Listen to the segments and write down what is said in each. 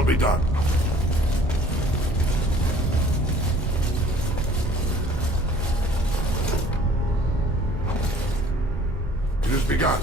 Shall be done. It has begun.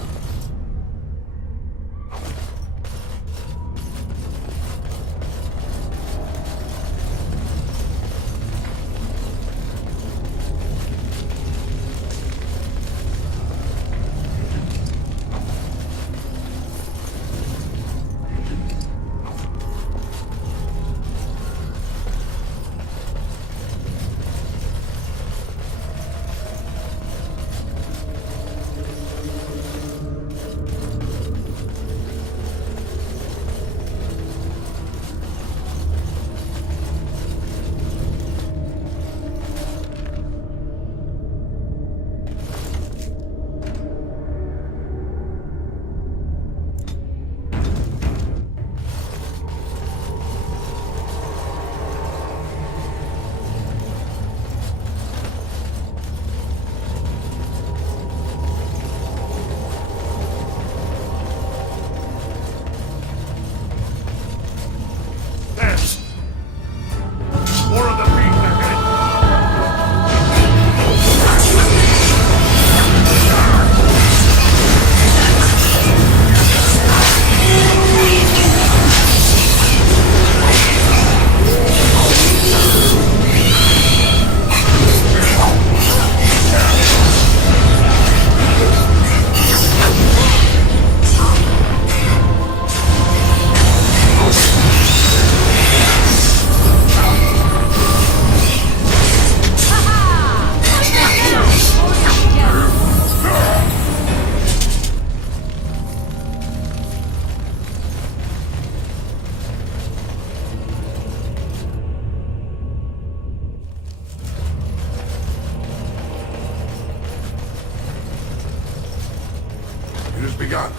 It has begun.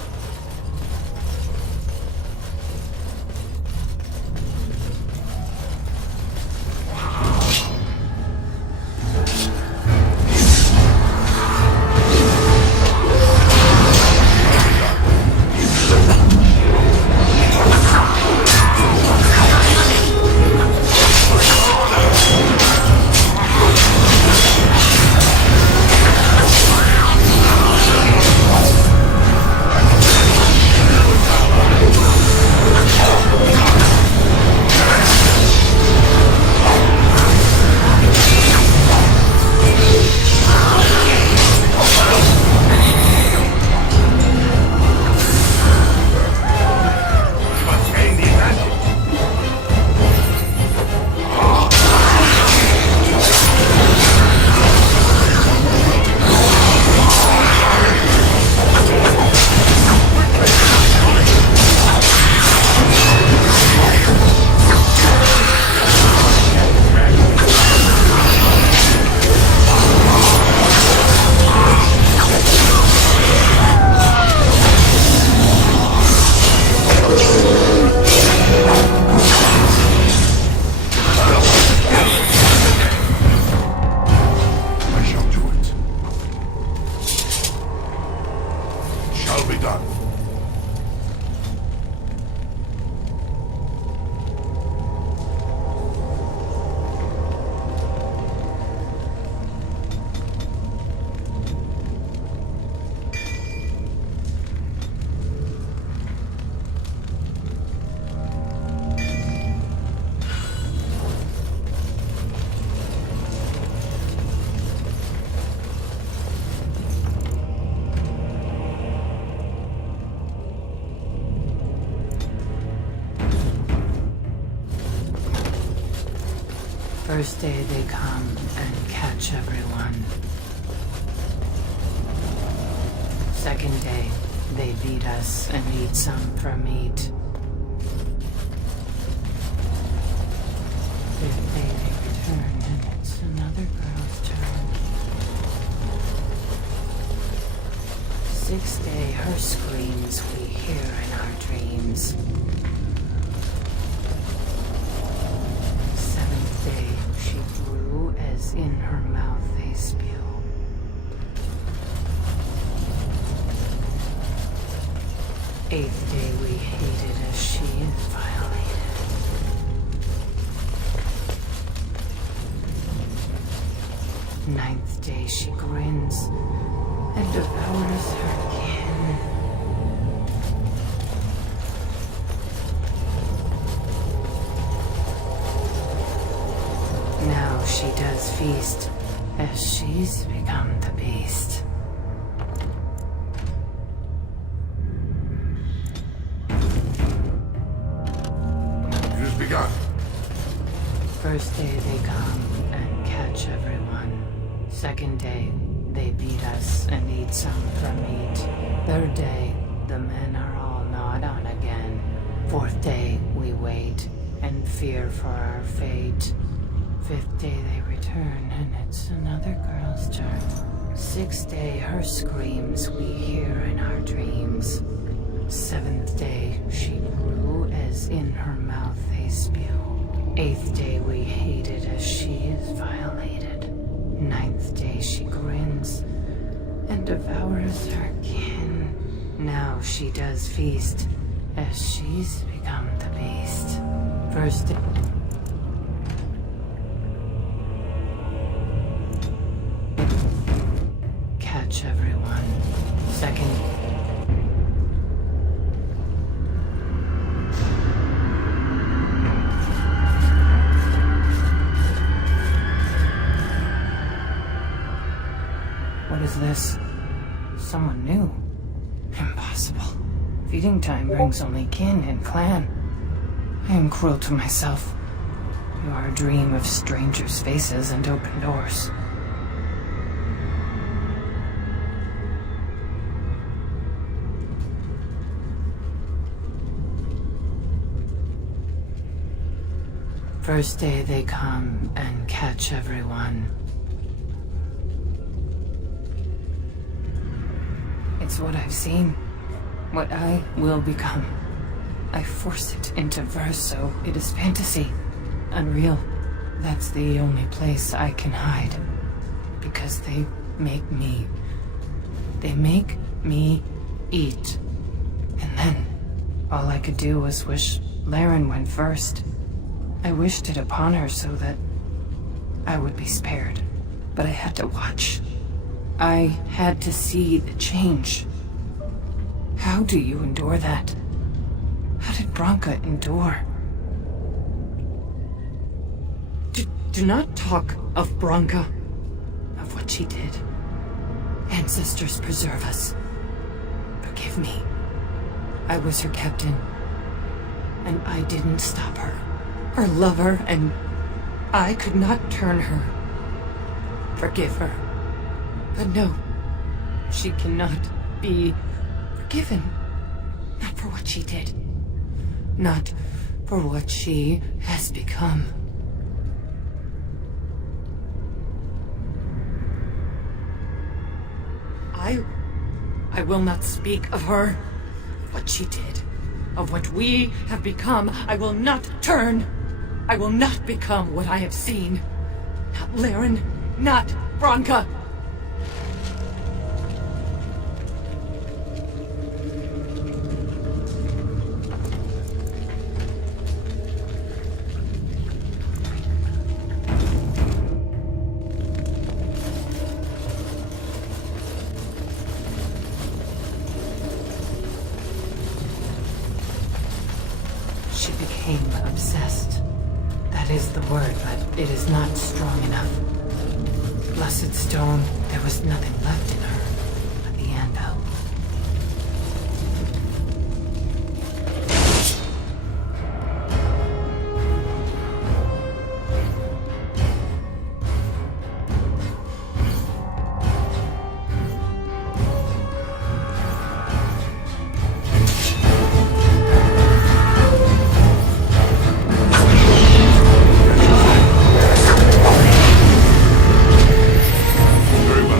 First day they come and catch everyone. Second day, they beat us and eat some for meat. Fifth day they return and it's another girl's turn. Sixth day, her screams we hear in our dreams. Seventh day, she grew as in her mouth they spew. Eighth day, we hated as she is violated. Ninth day she grins and devours her kin. Now she does feast, as she's become the beast. It has begun. First day they come and catch everyone. Second day, they beat us and eat some from meat. Third day, the men are all gnawed on again. Fourth day, we wait and fear for our fate. Fifth day, they return and it's another girl's turn. Sixth day, her screams we hear in our dreams. Seventh day, she grew as in her mouth they spew. Eighth day, we hated as she is violated. Ninth day, she grins and devours her kin. Now she does feast, as she's become the beast. First day... catch everyone. Second... What is this? Someone new? Impossible. Feeding time brings only kin and clan. I am cruel to myself. You are a dream of strangers' faces and open doors. First day they come and catch everyone. It's what I've seen. What I will become. I force it into verse, so it is fantasy. Unreal. That's the only place I can hide. Because they make me. They make me eat. And then, all I could do was wish Laren went first. I wished it upon her so that I would be spared. But I had to watch. I had to see the change. How do you endure that? How did Branka endure? Do not talk of Branka, of what she did. Ancestors preserve us. Forgive me. I was her captain, and I didn't stop her. Her lover, and I could not turn her. Forgive her. But no, she cannot be forgiven. Not for what she did. Not for what she has become. I will not speak of her, what she did, of what we have become. I will not turn. I will not become what I have seen. Not Laren, not Branka. She became obsessed. That is the word, but it is not strong enough. Blessed stone, there was nothing left in her but the anvil. Very well.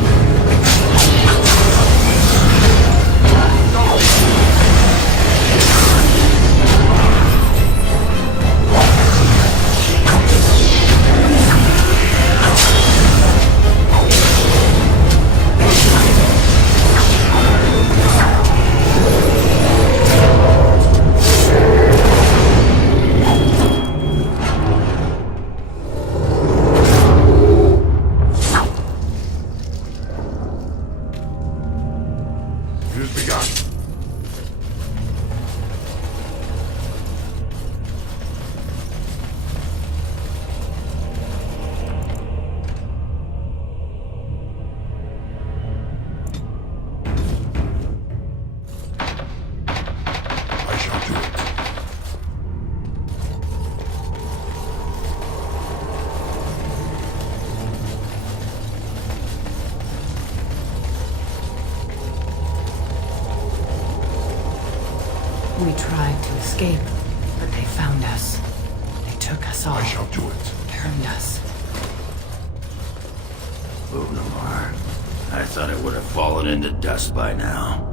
tried to escape, but they found us. They took us all. I shall do it. Turned us. Lunamar. I thought it would have fallen into dust by now.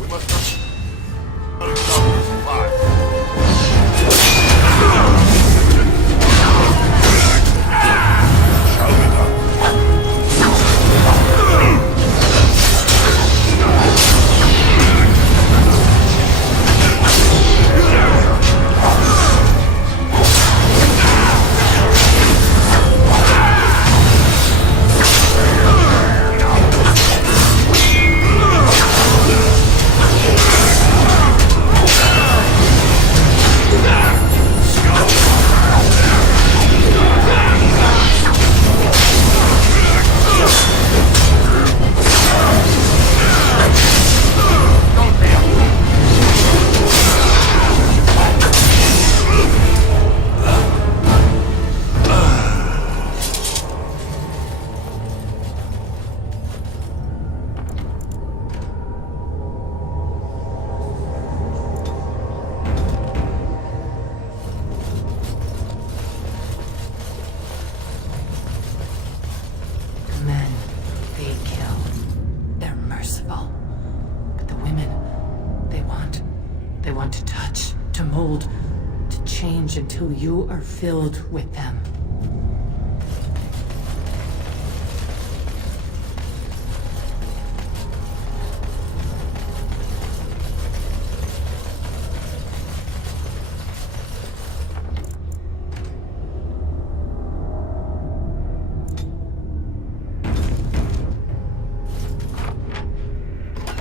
We must not survive. Shall be done. The men, they kill. They're merciful. But the women, they want to touch, to mold, to change until you are filled with them.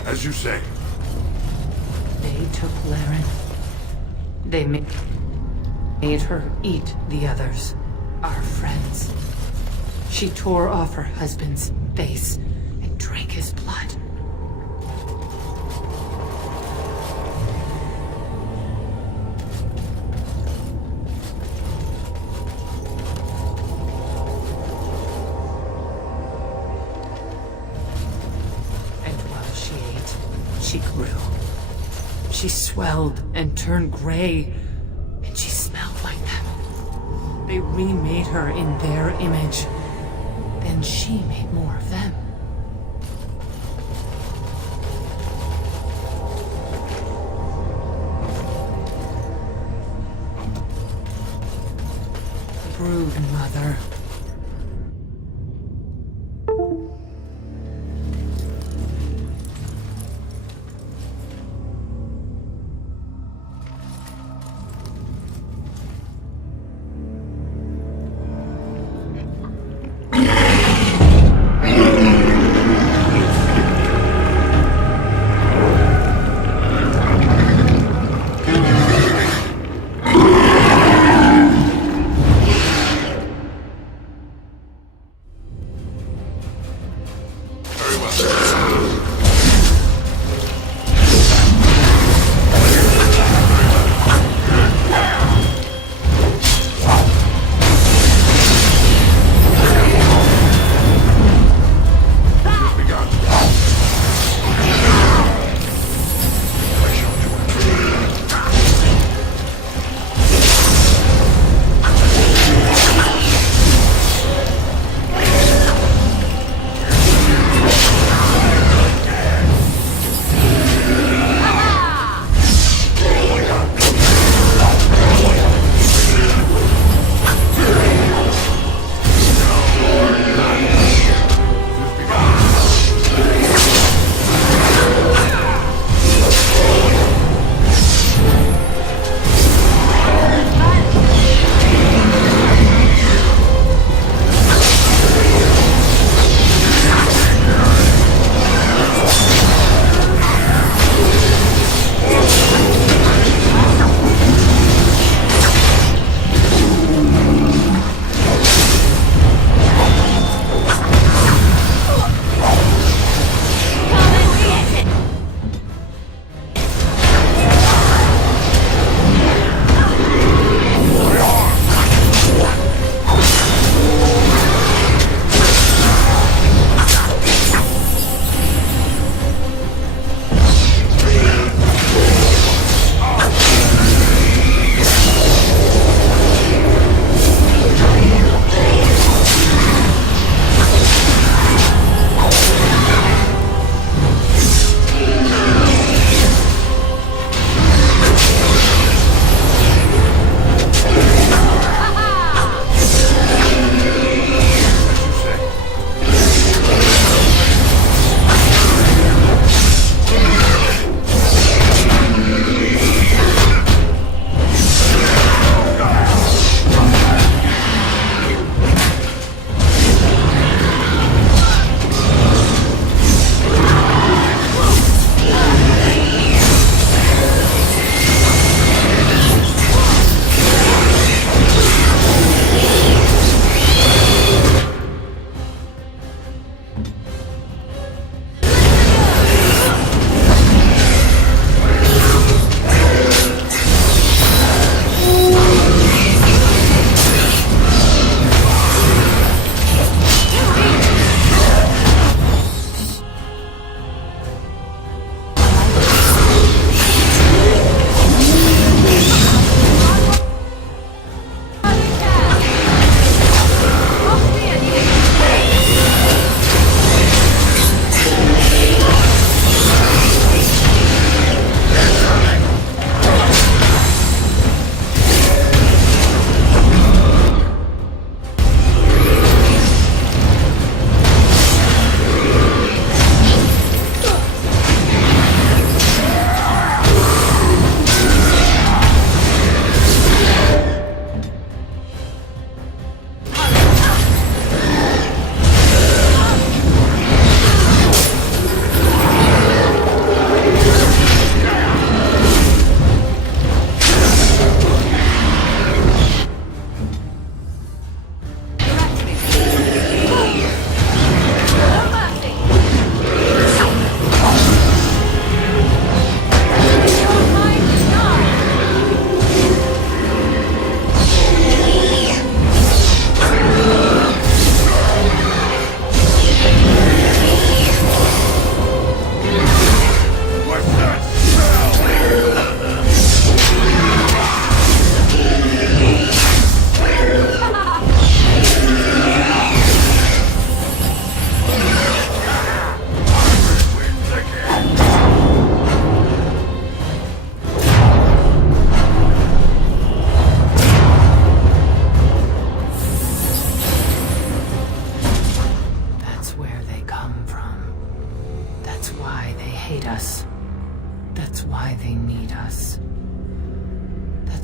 As you say. They took Laren. They made her eat the others, our friends. She tore off her husband's face and drank his blood. And while she ate, she grew. She swelled and turned gray, and she smelled like them. They remade her in their image. Then she made more of them. Brood mother.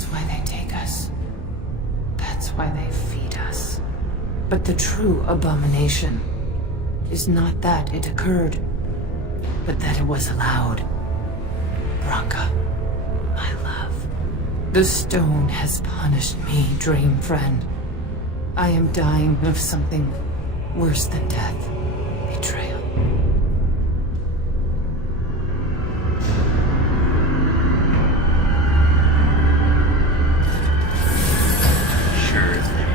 why they take us. That's why they feed us. But the true abomination is not that it occurred, but that it was allowed. Branka, my love. The stone has punished me, dream friend. I am dying of something worse than death. Betrayal. Sure thing.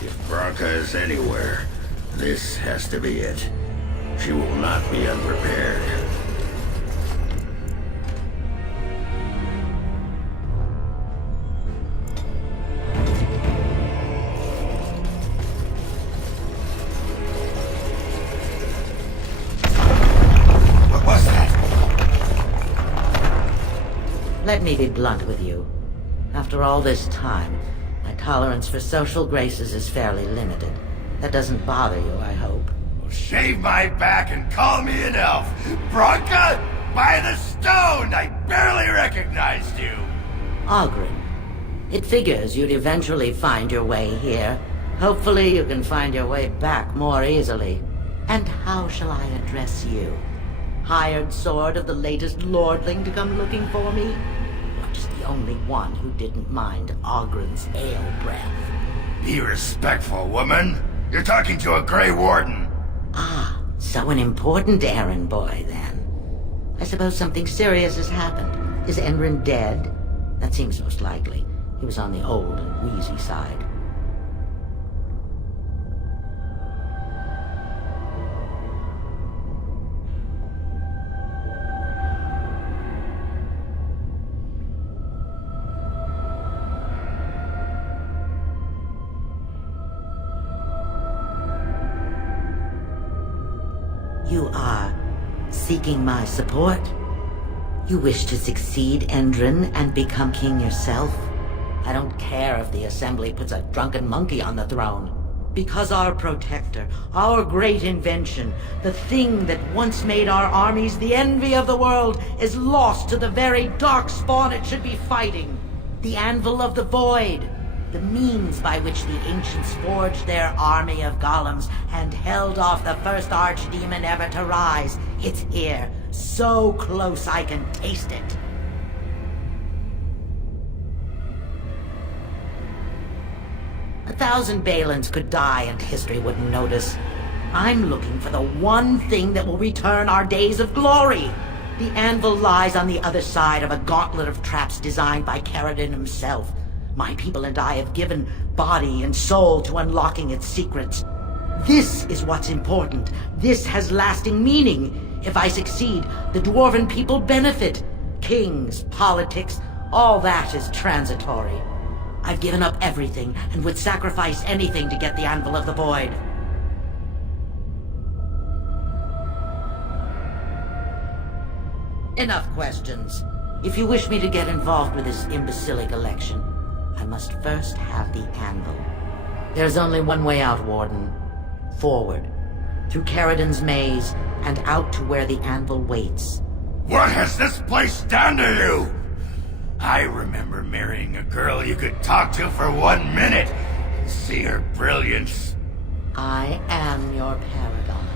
If Branka is anywhere, this has to be it. She will not be unprepared. What was that? Let me be blunt with you. After all this time, my tolerance for social graces is fairly limited. That doesn't bother you, I hope. Well, shave my back and call me an elf. Branka, by the stone! I barely recognized you. Oghren. It figures you'd eventually find your way here. Hopefully you can find your way back more easily. And how shall I address you? Hired sword of the latest lordling to come looking for me? Or just the only one who didn't mind Oghren's ale breath? Be respectful, woman. You're talking to a Grey Warden. Ah, so an important errand boy, then. I suppose something serious has happened. Is Enrin dead? That seems most likely. He was on the old and wheezy side. You are seeking my support? You wish to succeed Endrin and become king yourself? I don't care if the Assembly puts a drunken monkey on the throne. Because our protector, our great invention, the thing that once made our armies the envy of the world, is lost to the very dark spawn it should be fighting. The Anvil of the Void. The means by which the ancients forged their army of golems and held off the first archdemon ever to rise. It's here, so close I can taste it. A thousand Balins could die and history wouldn't notice. I'm looking for the one thing that will return our days of glory. The anvil lies on the other side of a gauntlet of traps designed by Caridin himself. My people and I have given body and soul to unlocking its secrets. This is what's important. This has lasting meaning. If I succeed, the Dwarven people benefit. Kings, politics, all that is transitory. I've given up everything and would sacrifice anything to get the Anvil of the Void. Enough questions. If you wish me to get involved with this imbecilic election, I must first have the Anvil. There's only one way out, Warden. Forward. Through Caridin's maze, and out to where the Anvil waits. What has this place done to you? I remember marrying a girl you could talk to for 1 minute. See her brilliance. I am your paragon.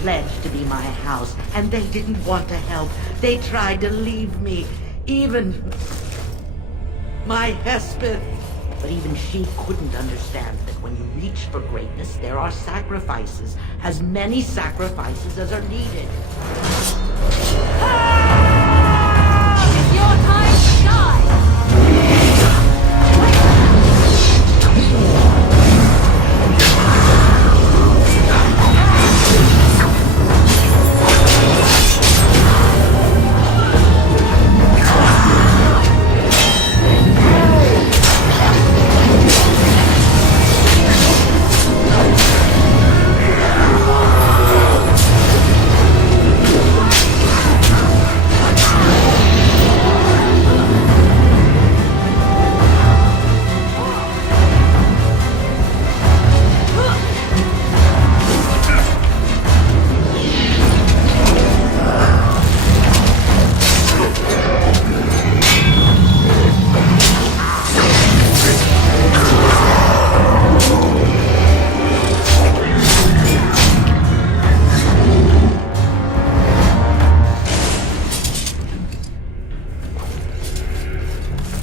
pledged to be my house, and they didn't want to help. They tried to leave me. Even my Hespeth. But even she couldn't understand that when you reach for greatness, there are sacrifices. As many sacrifices as are needed. It's your time to die!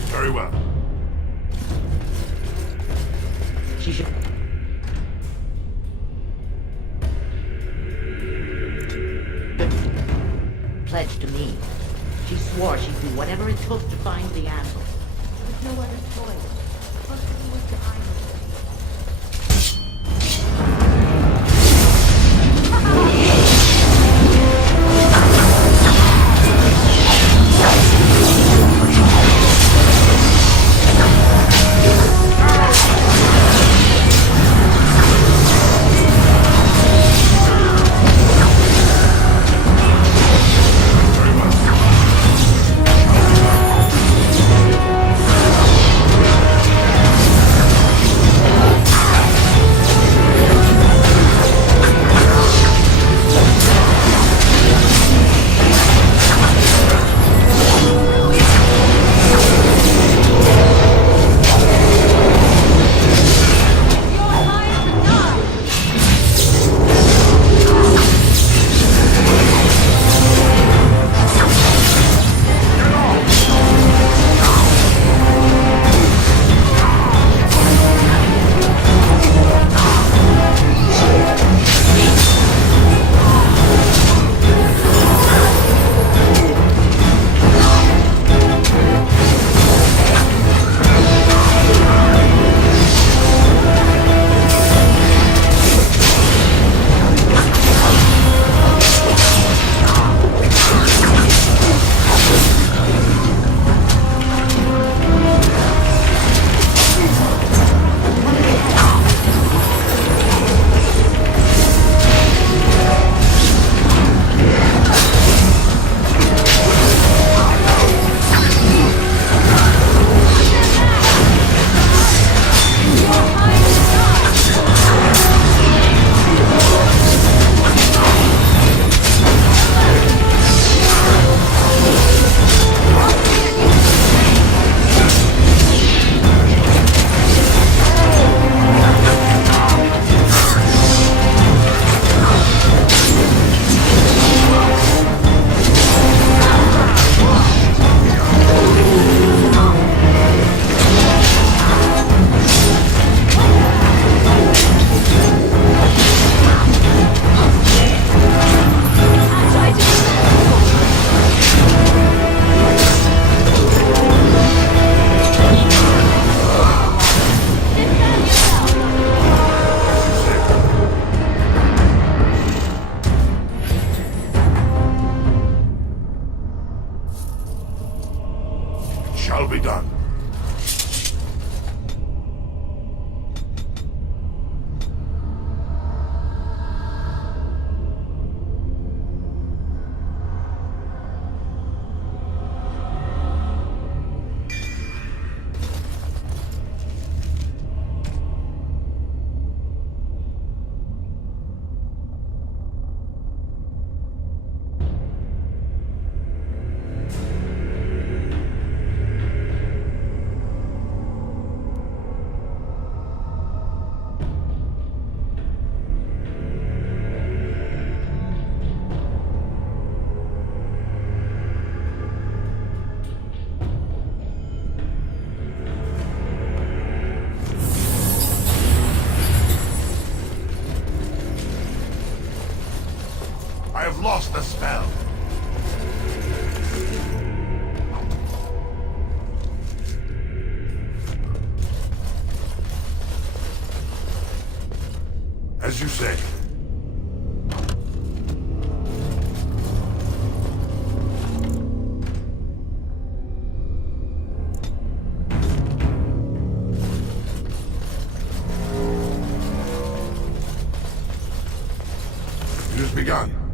Very well. She should... pledged to me. She swore she'd do whatever it took to find the anvil. There was no other choice. Custody was behind us. lost the spell. As you say. It has begun.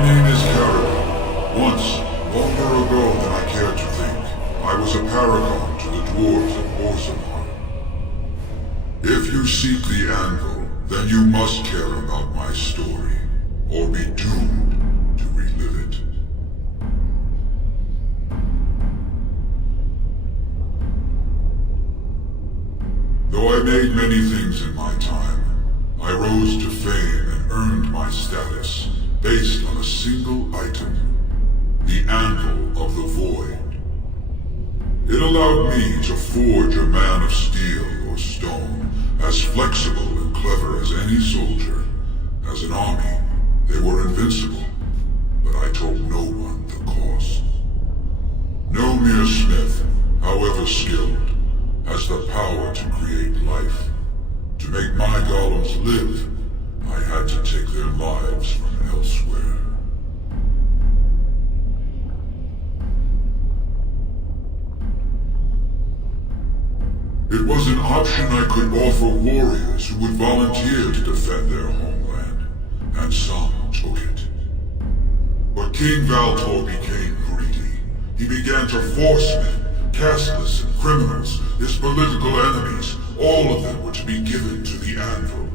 My name is Carol. Once, longer ago than I care to think, I was a paragon to the dwarves of Orzammar. If you seek the anvil, then you must care about my story, or be doomed to relive it. Though I made many things in my time, I rose to fame and earned my status based on a single item, the Anvil of the Void. It allowed me to forge a man of steel or stone, as flexible and clever as any soldier. As an army, they were invincible, but I told no one the cost. No mere smith, however skilled, has the power to create life. To make my golems live, I had to take their lives from elsewhere. It was an option I could offer warriors who would volunteer to defend their homeland, and some took it. But King Valtor became greedy. He began to force men, casteless and criminals, his political enemies, all of them were to be given to the anvil.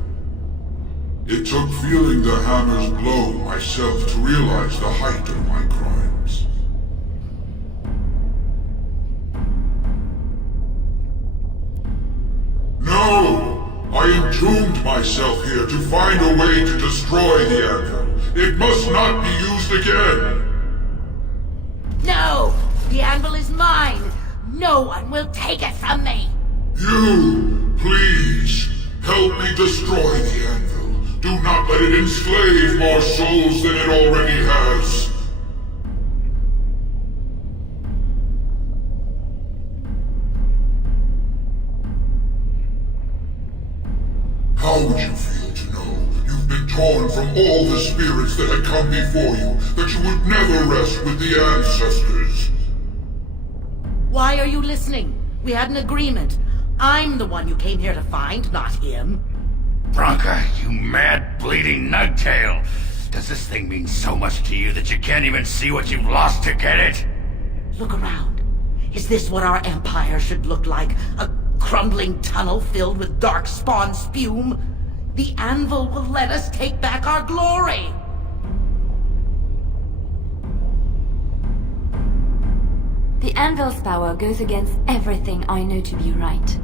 It took feeling the hammer's blow myself to realize the height of my crimes. No! I entombed myself here to find a way to destroy the anvil. It must not be used again! No! The anvil is mine! No one will take it from me! You, please, help me destroy the anvil. Do not let it enslave more souls than it already has. How would you feel to know you've been torn from all the spirits that had come before you, that you would never rest with the ancestors? Why are you listening? We had an agreement. I'm the one you came here to find, not him. Bronca, you mad, bleeding nugtail! Does this thing mean so much to you that you can't even see what you've lost to get it? Look around. Is this what our empire should look like? A crumbling tunnel filled with dark spawn spume? The anvil will let us take back our glory! The anvil's power goes against everything I know to be right.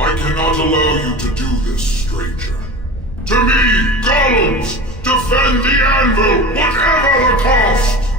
I cannot allow you to do this, stranger. To me, golems! Defend the anvil, whatever the cost!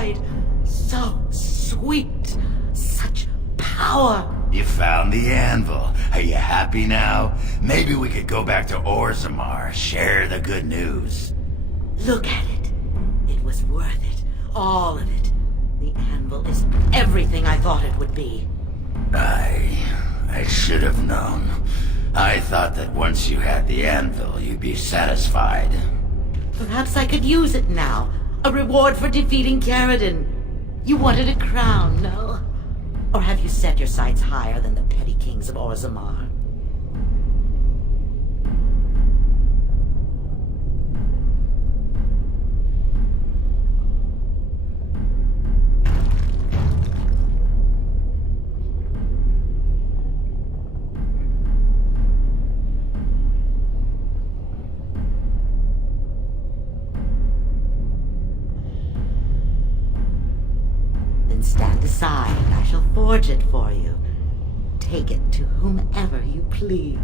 void. So sweet. Such power. You found the anvil. Are you happy now? Maybe we could go back to Orzammar, share the good news. Look at it. It was worth it. All of it. The anvil is everything I thought it would be. I should have known. I thought that once you had the anvil, you'd be satisfied. Perhaps I could use it now. A reward for defeating Caridin. You wanted a crown, no? Or have you set your sights higher than the petty kings of Orzammar? Then stand aside. I shall forge it for you. Take it to whomever you please.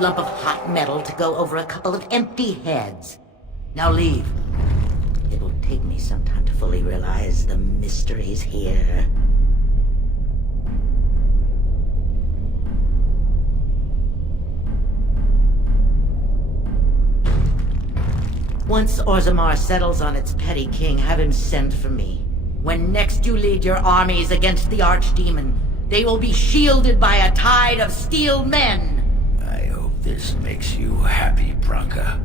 Lump of hot metal to go over a couple of empty heads. Now leave. It will take me some time to fully realize the mysteries here. Once Orzammar settles on its petty king, have him send for me. When next you lead your armies against the Archdemon, they will be shielded by a tide of steel men. This makes you happy, Branka.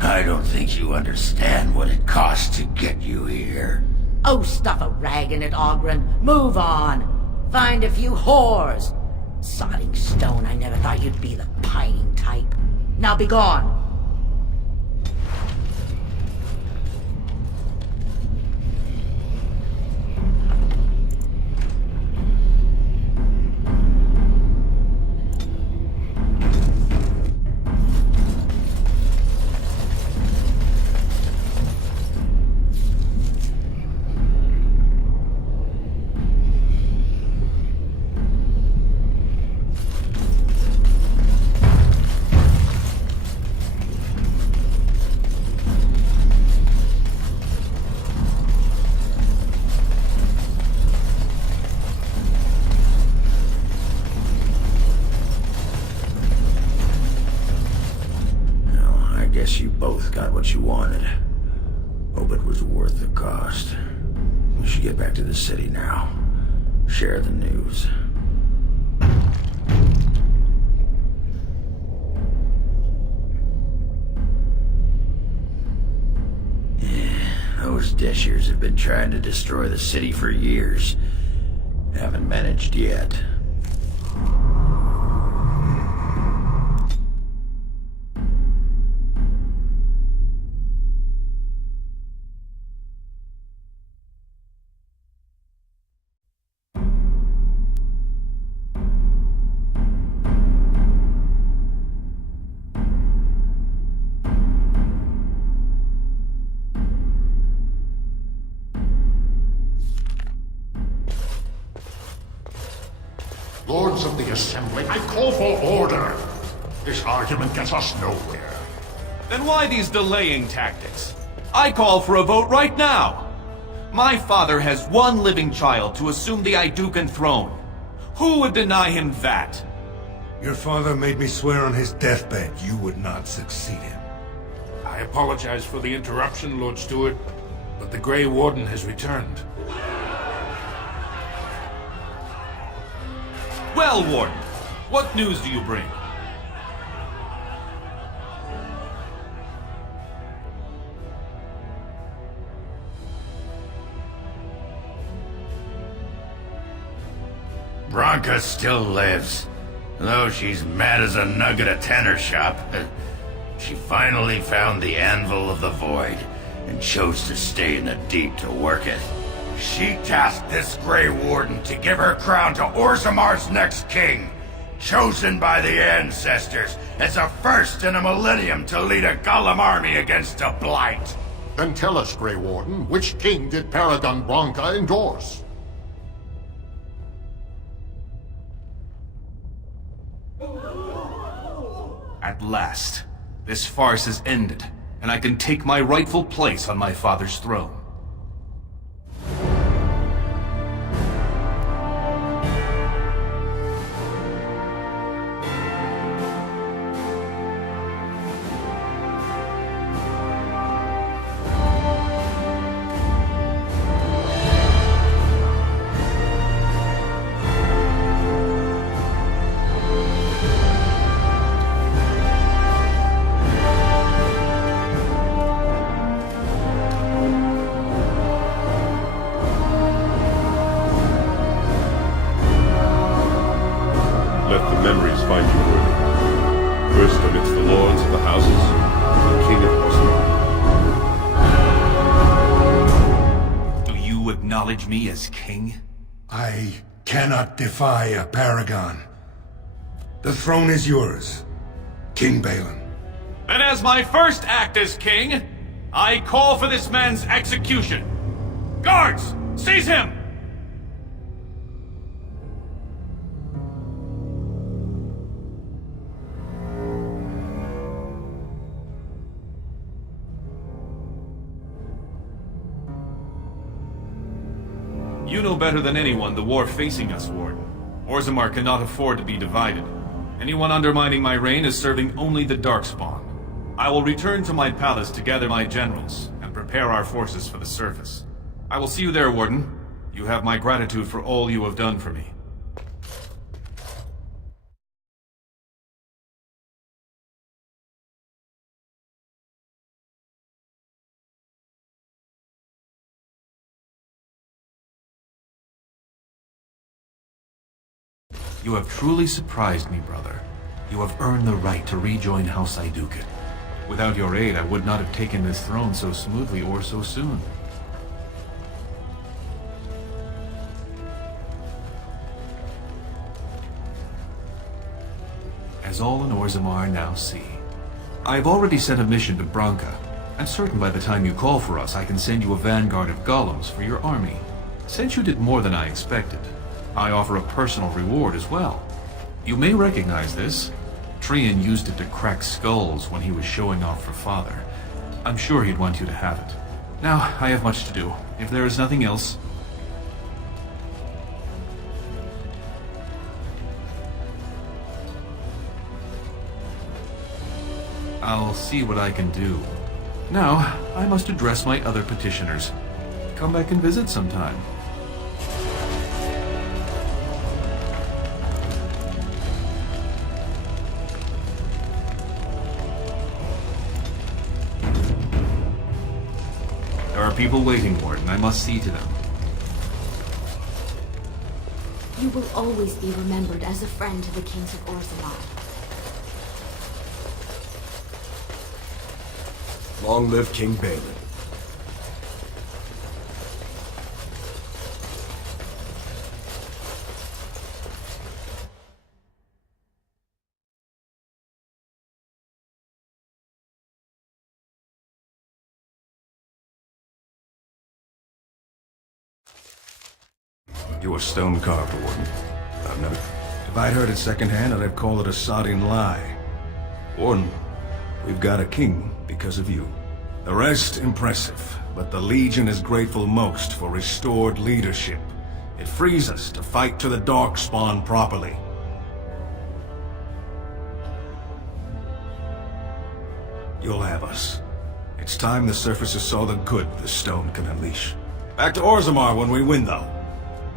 I don't think you understand what it costs to get you here. Oh, stuff a rag in it, Oghren. Move on. Find a few whores. Sodding stone, I never thought you'd be the pining type. Now be gone. You both got what you wanted. Hope it was worth the cost. We should get back to the city now. Share the news. Those Deshers have been trying to destroy the city for years. Haven't managed yet. Lords of the Assembly, I call for order. This argument gets us nowhere. Then why these delaying tactics? I call for a vote right now. My father has one living child to assume the Idukan throne. Who would deny him that? Your father made me swear on his deathbed you would not succeed him. I apologize for the interruption, Lord Stewart, but the Grey Warden has returned. Well, Warden, what news do you bring? Branka still lives. Though she's mad as a nug at a tanner shop. She finally found the Anvil of the Void, and chose to stay in the Deep to work it. She tasked this Grey Warden to give her crown to Orzamar's next king, chosen by the ancestors as a first in a millennium to lead a Golem army against a Blight. Then tell us, Grey Warden, which king did Paragon Branka endorse? At last, this farce has ended, and I can take my rightful place on my father's throne. Let the memories find you worthy. First amidst the lords of the houses, the King of Orzammar. Do you acknowledge me as king? I cannot defy a paragon. The throne is yours, King Balin. Then as my first act as king, I call for this man's execution. Guards, seize him! You know better than anyone the war facing us, Warden. Orzammar cannot afford to be divided. Anyone undermining my reign is serving only the Darkspawn. I will return to my palace to gather my generals and prepare our forces for the surface. I will see you there, Warden. You have my gratitude for all you have done for me. You have truly surprised me, brother. You have earned the right to rejoin House Aeducan. Without your aid, I would not have taken this throne so smoothly or so soon. As all in Orzammar now see, I have already sent a mission to Branka. I'm certain by the time you call for us, I can send you a vanguard of golems for your army. Since you did more than I expected, I offer a personal reward as well. You may recognize this. Trian used it to crack skulls when he was showing off for Father. I'm sure he'd want you to have it. Now, I have much to do. If there is nothing else... I'll see what I can do. Now, I must address my other petitioners. Come back and visit sometime. There are people waiting, Warden. I must see to them. You will always be remembered as a friend to the kings of Orzammar. Long live King Balin. You were stone-carved, Warden. I've never... If I'd heard it secondhand, I'd have called it a sodding lie. Warden, we've got a king because of you. The rest, impressive, but the Legion is grateful most for restored leadership. It frees us to fight to the Darkspawn properly. You'll have us. It's time the surfaces saw the good the stone can unleash. Back to Orzammar when we win, though.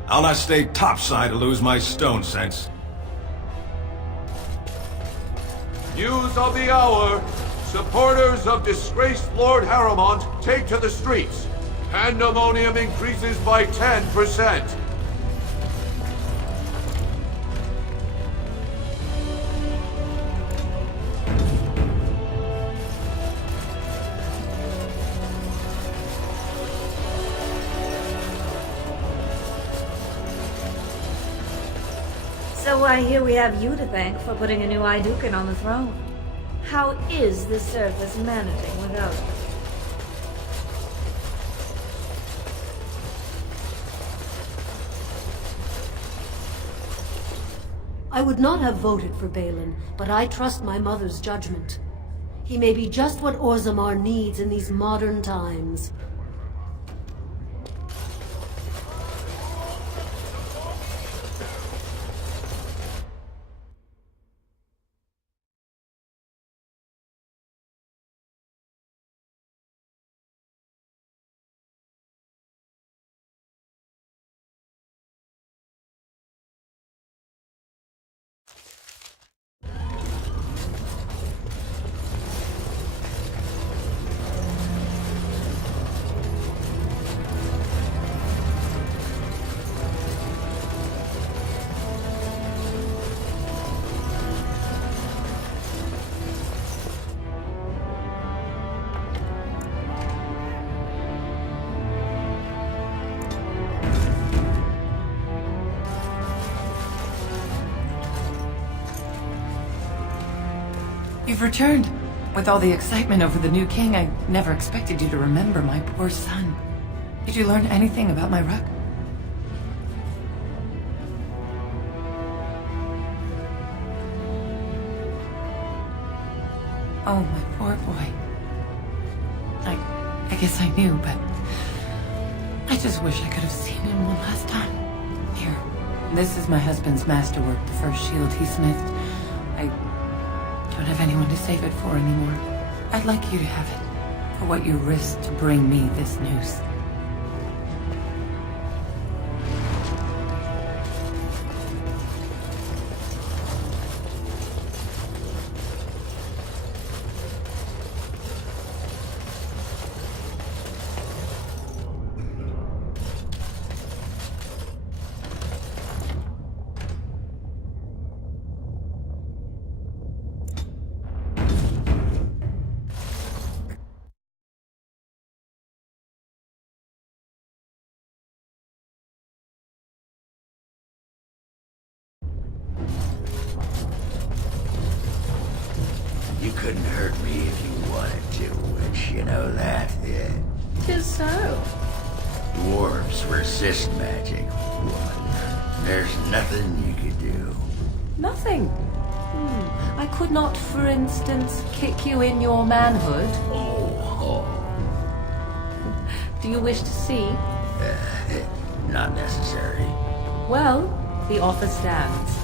I'll not stay topside to lose my stone sense. News of the hour. Supporters of disgraced Lord Harrowmont take to the streets. Pandemonium increases by 10%. So I hear we have you to thank for putting a new Idukan on the throne. How is the service managing without you? I would not have voted for Balin, but I trust my mother's judgment. He may be just what Orzammar needs in these modern times. You've returned. With all the excitement over the new king, I never expected you to remember my poor son. Did you learn anything about my Ruck? Oh, my poor boy. I guess I knew, but I just wish I could have seen him one last time. Here, this is my husband's masterwork, the first shield he smithed. I don't have anyone to save it for anymore. I'd like you to have it, for what you risked to bring me this news. You couldn't hurt me if you wanted to, which you know that. Yeah. 'Tis so. Dwarves resist magic, woman. There's nothing you could do. Nothing. I could not, for instance, kick you in your manhood. Oh. Do you wish to see? Not necessary. Well, the offer stands.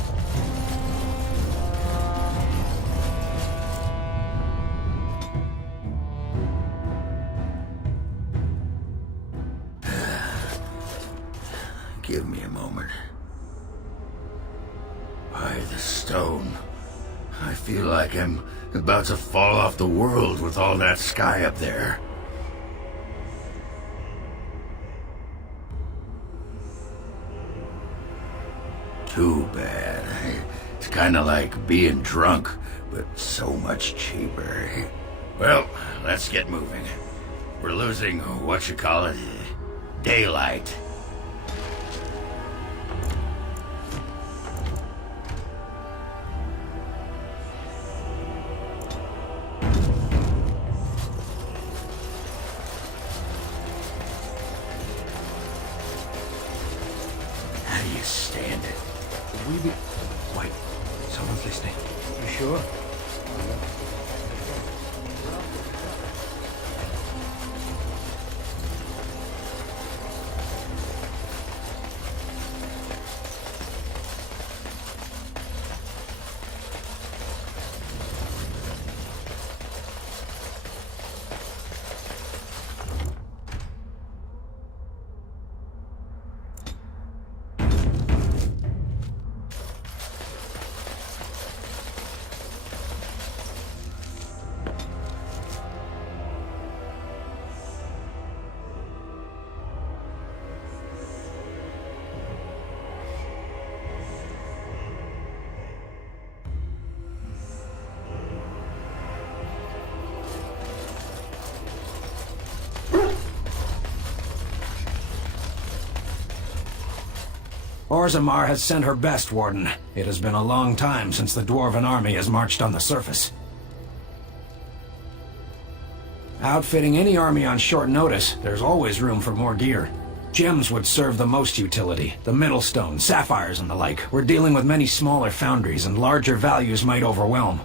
Give me a moment. By the stone. I feel like I'm about to fall off the world with all that sky up there. Too bad. It's kind of like being drunk, but so much cheaper. Well, let's get moving. We're losing, daylight. How do you stand it? Wait, someone's listening. You sure? Orzammar has sent her best, Warden. It has been a long time since the Dwarven army has marched on the surface. Outfitting any army on short notice, there's always room for more gear. Gems would serve the most utility. The Middlestone, sapphires and the like. We're dealing with many smaller foundries, and larger values might overwhelm.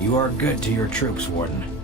You are good to your troops, Warden.